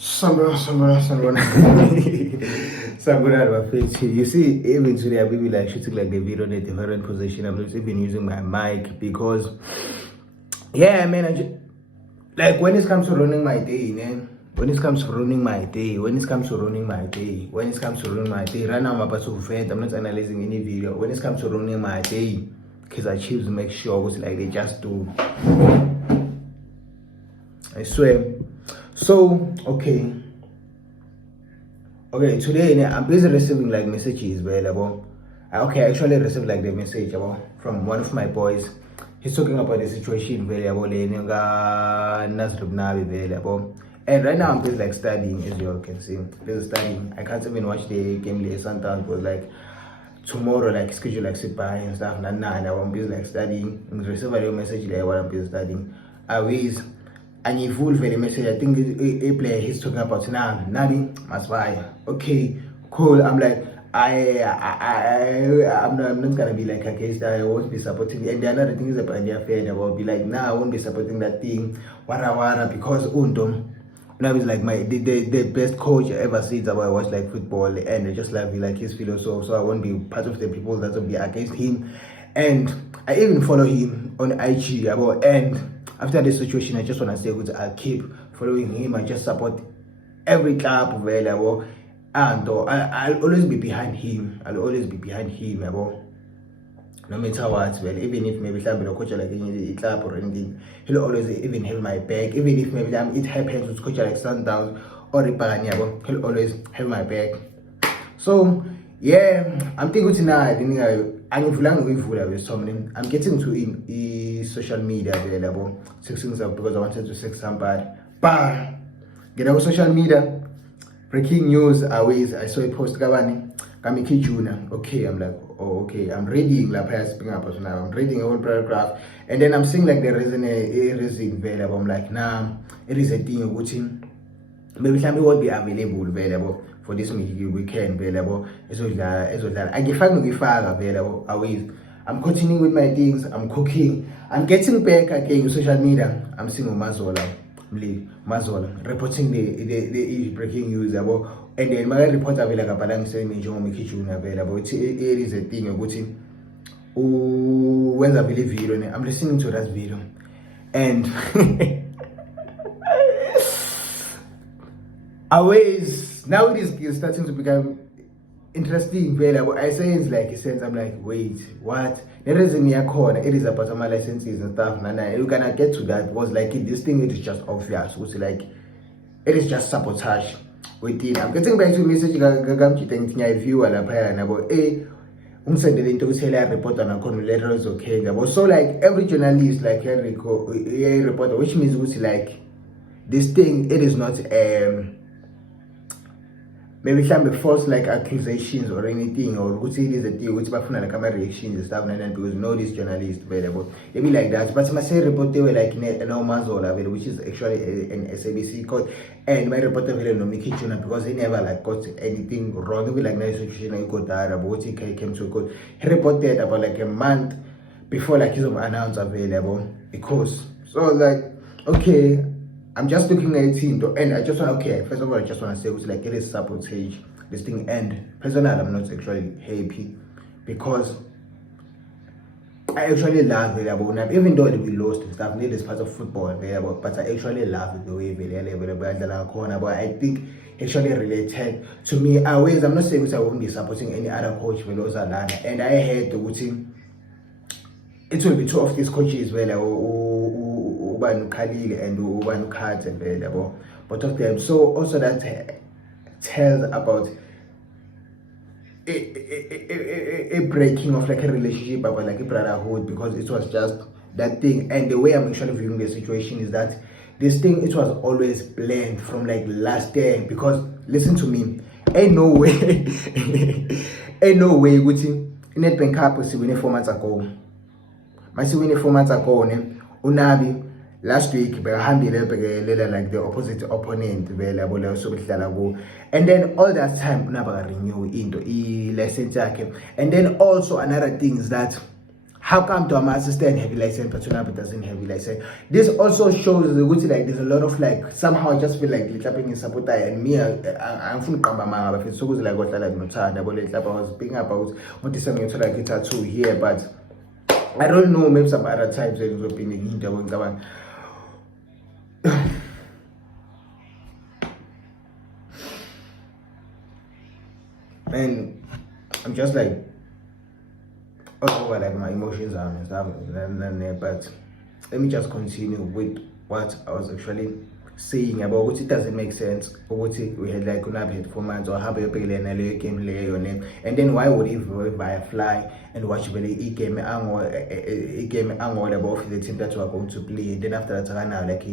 Sanibona. Sanibona bafethu. You see, even today I will be like shooting like the video in a different position. I'm not even using my mic because, yeah, man, like when it comes to running my day, man. When it comes to running my day, right now I'm about to vent. I'm not analyzing any video. When it comes to running my day, because I choose to make sure it's like they just do. I swear. So, okay, today I'm busy receiving like messages available. I actually received like the message from one of my boys. He's talking about the situation available in Nasrubnabi available. And right now I'm busy like studying, as you all can see. Busy studying. I can't even watch the game late sometimes because like tomorrow like schedule like sit by and stuff. I'm busy like studying. I'm receiving a message there while I'm busy studying. And you full very message. I think a player he's talking about now. Nadi Maswaya. Okay, cool. I'm like, I'm not gonna be like against that. I won't be supporting. And the other thing is about their fair. I will be like, nah, I won't be supporting that thing. Wara because Undom. Now he's like the best coach I ever seen about I watch like football, and I just like his philosophy. So I won't be part of the people that will be against him. And I even follow him on IG about and. After this situation, I just want to say, I'll keep following him. I just support every club available, and I'll always be behind him. No matter what, well, even if maybe I'm a coach like any club or anything, he'll always even have my back. Even if maybe it happens with coach like Sundown or Ripanya, he'll always have my back. So yeah, I'm thinking tonight. I'm getting to in social media available 6 things up because I wanted to sex somebody. But get our social media breaking news always. I saw a post Kamiki Juna. Okay, I'm like, oh okay, I'm reading like speaking up now. I'm reading a whole paragraph and then I'm seeing like there isn't a reason available. I'm like, nah, it is a thing which maybe something won't be available for this weekend available. Available always. I'm continuing with my things, I'm cooking, I'm getting back again with social media. I'm seeing Mazola reporting the breaking news about and then my report available saying available. It is a thing about when I believe video. I'm listening to that video and always now it is starting to become interesting. I say it's like a sense. I'm like, wait, what? There is in your corner. It is about my licenses and stuff. And you cannot get to that. Was like this thing. It is just obvious. Was like it is just sabotage with it. I'm getting back to message. If you are about umsendele into uthela report on a letters okay. So like every journalist like a reporter, which means like this thing. It is not maybe some false like accusations or anything, or would say it is a thing which bafuna like camera reactions and stuff like that because no this journalist available. Maybe like that. But my say report they were like no Mazola, which is actually an SABC code, and my reporter will no Mickey Tuna because he never like got anything wrong. Maybe like nice situation I got that about what he came to a code. He reported about like a month before like his announced available because so like okay. I'm just looking at it and I just want first of all I just want to say it's like it is sabotage this thing, and personally I'm not actually happy because I actually love it even though we lost and stuff. It is part of football but I actually love the way but I think actually related to me always. I'm not saying I won't be supporting any other coach and I heard it will be two of these coaches Khalil and Uban Khat available, both of them. So also that tells about a breaking of like a relationship about like a brotherhood because it was just that thing. And the way I'm actually viewing the situation is that this thing it was always planned from like last year because listen to me, ain't no way which in Nedbank Cup we win 4 months ago. My see win 4 months ago Unabi last week like the opposite opponent and then all that time never renew into license. And then also another thing is that how come to my assistant have a license but Tunapa doesn't have a license? This also shows the good like there's a lot of like somehow I just feel like clapping in supporter and me I'm from Kambama but it's so like what like no time I was speaking about what is something to like a tattoo here, but I don't know, maybe some other times there was opinion in the one. And I'm just like all over like my emotions and stuff, but let me just continue with what I was actually saying about what it doesn't make sense or what we had like couldn't have 4 months or have a game your name, and then why would if I fly and watch a game about the team that we are going to play, and then after that now like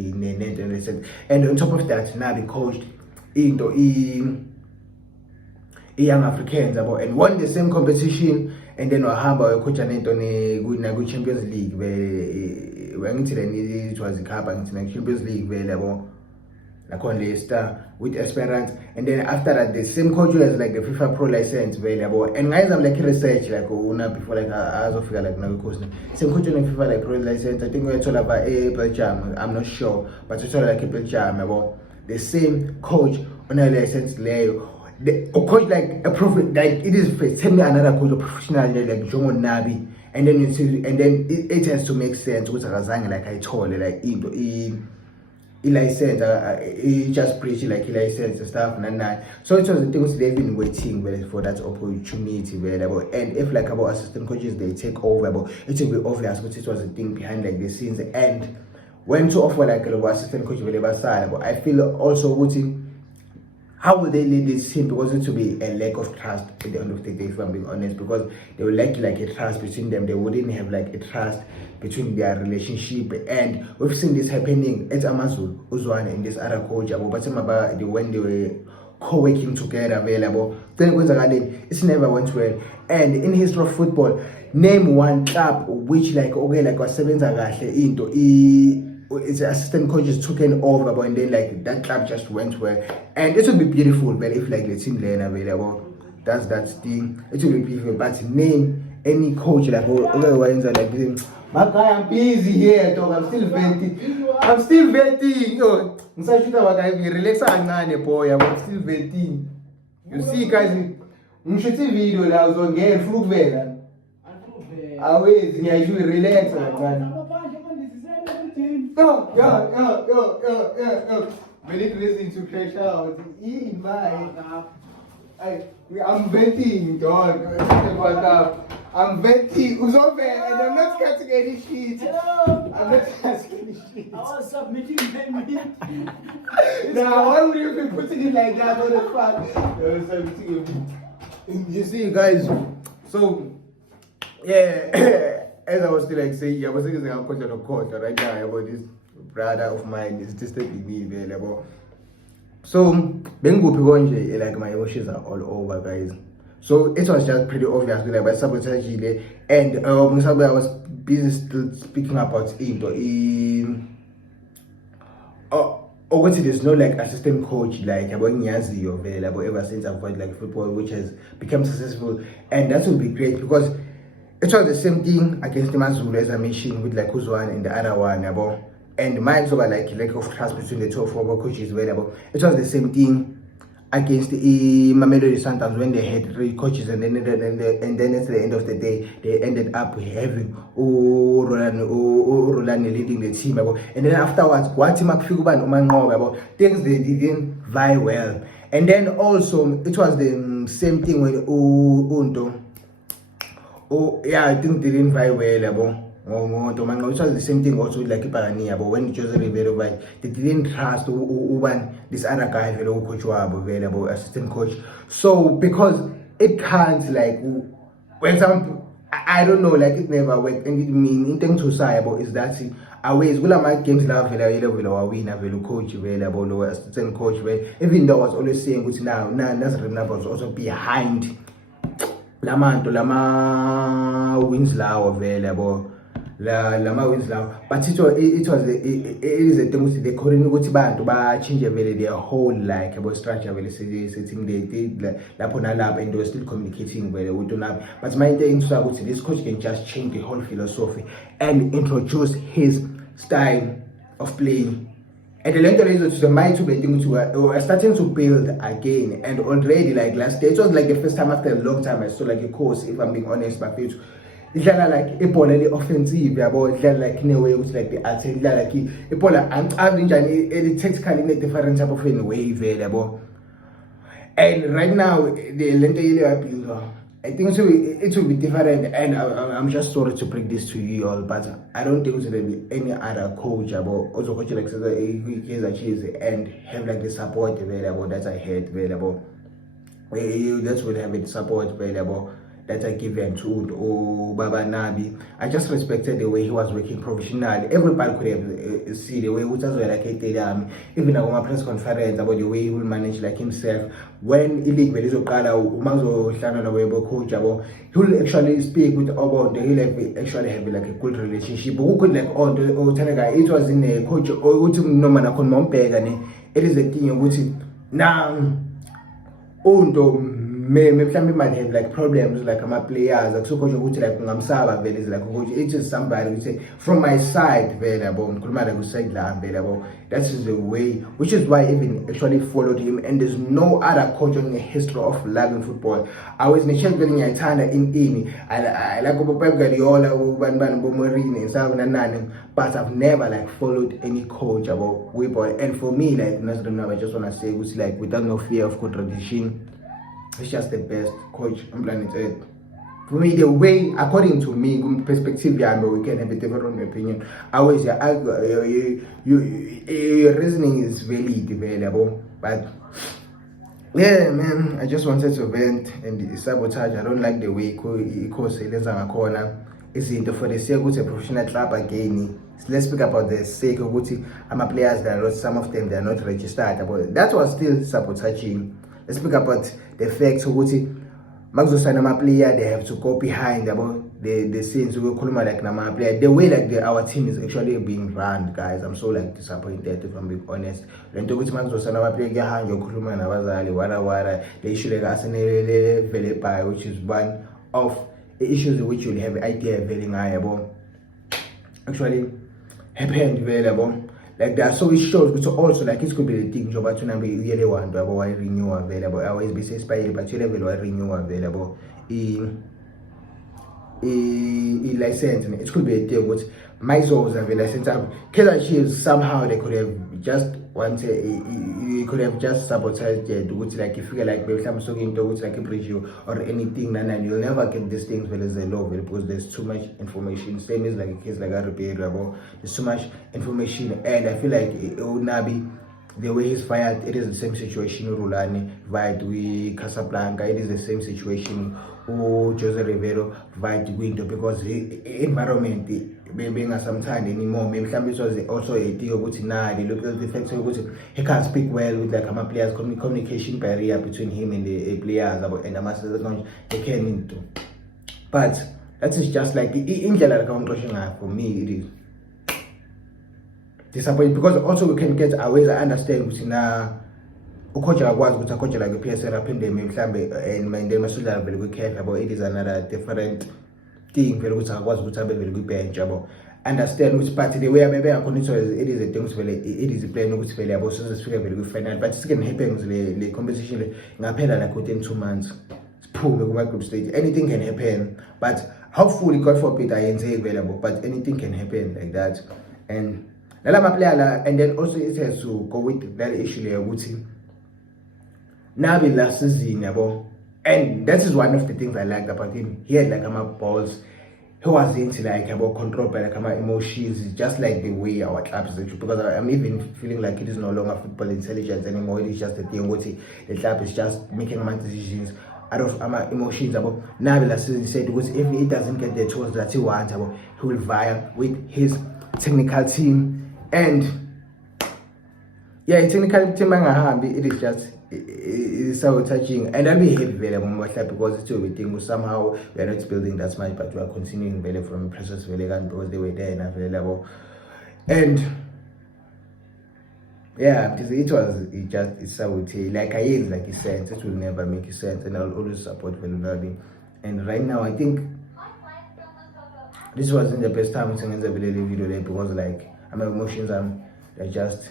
and on top of that now be coached into young Africans about and won the same competition, and then wahamba coach anento ne Champions League where it was a cup and Champions League where level like on Leicester with Esperance, and then after that the same coach has like the FIFA Pro license available, and guys I'm like research like una before like as of like now because same coach on FIFA like Pro license. I think we're talking about a Belgium, I'm not sure, but it's all like a Belgium about the same coach on a license Leo. A coach like a prophet, like it is send me another coach, a professional like John Nabi, and then you see, and then it has to make sense. What's like I told you, like license, he just preach like he license and stuff and that. So it was the things they've been waiting for that opportunity available. And if like about assistant coaches they take over, but it will be obvious, but it was the thing behind like the scenes. And when to offer like a assistant coach available side, but I feel also waiting. How will they lead this team? Because it will be a lack of trust at the end of the day, if I'm being honest, because they would like a trust between them. They wouldn't have like a trust between their relationship. And we've seen this happening at Amazul, Uzwan and this other coach, but when they were co-working together available, then it's never went well. And in history of football, name one club which like okay like was seven into its assistant coaches took over, but and then like that club just went well, and it would be beautiful. But if like the team then available, that's that thing. It would be beautiful. But name any coach like otherwise like this. My guy, I'm busy here, dog. I'm still venting. I'm still venting. Yo, relax, boy. I'm still venting. You see, guys, I'm shooting video now. So get flu better. Always, yeah, you relax, man. Yo. We need to listen to crash out. I'm venting, dog. I'm venting. Who's over? And I'm not catching any shit. Hello. I'm not catching any shit. I was submitting payment. Now, why would you be putting it like that? What the fuck? You see, guys. So, yeah. As I was still like saying, I was thinking I'm coach on a coach right now about this brother of mine is disturbing me available. So like my emotions are all over, guys. So it was just pretty obvious like by sabotage, and I was busy still speaking about obviously there's no like assistant coach like about Nyazi available ever since I've watched like football which has become successful, and that would be great because it was the same thing against the Mazulu as I mentioned with like Uzwan and the other one about, and mine's over like lack of trust between the two football coaches available. It was the same thing against the Mamelodi Sundowns when they had 3 coaches, and then at the end of the day they ended up having Rolani leading the team about, and then afterwards things they didn't vie well, and then also it was the same thing when Unto. Oh yeah, I think they didn't very well it was the same thing also with like Ipagania, but when Jose Rivero they didn't trust this other guy coach available assistant coach. So because it can't like for example, I don't know, like it never worked, and it mean in terms to say about is that always will my games love win available coach available or assistant coach, even though I was always saying which now Nasser was also behind Lama wins law available. lama wins lawo, but it is a thing ukuthi they couldn't ukuthi bantu ba change vele their whole like about structure vele setting they lapho nalapho and they were still communicating vele with unabo. But my thing is ukuthi this coach can just change the whole philosophy and introduce his style of playing. And the lento lezo to the mind to be thing to starting to build again, and already like last day it was like the first time after a long time I saw like a course, if I'm being honest, but it's like ibhola le offensive yabo, idlala like in a way which like the attack, idlala like ibhola angicazi njani eli tactically in a different type of way vele yabo. And right now the lento ile yabuild, I think it will be different, and I'm just sorry to break this to you all, but I don't think there will be any other coach about also coach like Kaizer Chiefs and have like the support available that I had available. You just will have the support available that I given to Baba Nabi. I just respected the way he was working professionally. Everybody could have see the way he was like even at my press conference about the way he will manage like himself. When illeague coach, he will actually speak with about the he'll actually have like a good relationship. But who could like it was in a coach or no man it is a thing which now me might have like problems like my players like so coach like ngamsaba vele is like coach, it is somebody who say from my side available that is the way, which is why I even actually followed him, and there's no other coach in the history of loving football. I was in the champion in Itana in I like Pep Guardiola and stuff, but I've never like followed any coach about football. And for me like I just want to say was like without no fear of contradiction, he's just the best coach on planet Earth. For me, the way, according to me, perspective, we can have a different opinion. Always, your reasoning is valid, available. But yeah, man, I just wanted to vent and the sabotage. I don't like the way he calls it. Corner. It's for the sake of a professional club again. Let's speak about the sake of what I'm players that are not, some of them they are not registered. But that was still sabotaging. Let's speak about the facts of what Max Osanama player, they have to go behind about the scenes we call like Nama player. The way like our team is actually being run, guys. I'm so like disappointed if I'm being honest. When to which Max Osanama player behind your Kuluma Navazali, Wara, the issue like Arsenal Velepai, which is one of the issues which you'll have idea very about actually happened available. Like that, so it shows, which also like it could be the thing. Job to be really want to avoid renew available. I always be says by but you level renew available. License, it could be a thing which my souls have a license. Kaizer Chiefs somehow they could have just wanted, you could have just sabotaged it, which like if you like maybe I'm talking to which like a preview or anything, and you'll never get these things well as a law because there's too much information. Same as like a case like a repair about there's too much information, and I feel like Nabi, the way he's fired, it is the same situation Rulani fight with Casablanca, it is the same situation Jose Rivero fight window, because the environment being sometimes anymore. Maybe it was also a thing about now they look at the fact that he can't speak well with like my players, communication barrier between him and the players and the masters they came into. But that is just like in general for me it is disappointing, because also we can get away. I understand which now coach was with a coach like a PSL up in the and my name is very good care about it is another different thing very good was with a very good bench about understand which party the way maybe I couldn't it is a things it is a plan which failure about so it's very good final, but it's can happen the competition like within 2 months. Poor group stage, anything can happen, but hopefully God forbid I ain't available, but anything can happen like that. And then also it has to go with that issue there with him. Now the last season, and that is one of the things I liked about him. He had like balls. He was into like about control by like emotions, just like the way our club is actually, because I'm even feeling like it is no longer football intelligence anymore. It is just a thing what the club is just making my decisions out of emotions about now the last season. He said because if he doesn't get the tools that he wants, he will vie with his technical team. And yeah, technically it is just it's so touching, and I'll be happy very much because it's a thing somehow we are not building that much, but we are continuing very from process very because they were there and available. And yeah, it's so like I is like sense, it will never make sense, and I'll always support Velunadi. And right now I think this wasn't the best time to make a video there because like my emotions they're just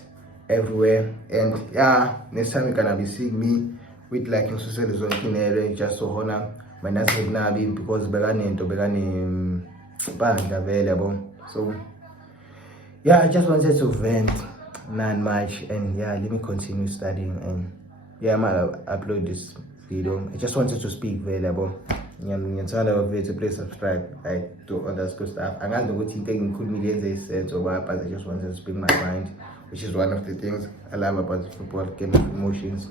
everywhere. And yeah, next time you're gonna be seeing me with like in social zone just to honor my nasib nabi because begani band available. So yeah, I just wanted to vent not much, and yeah, let me continue studying. And yeah, I might upload this video. I just wanted to speak available. Please subscribe like to other school stuff. I got the waiting thing could millions sense or what, but I just wanted to speak my mind, which is one of the things I love about football, game of emotions.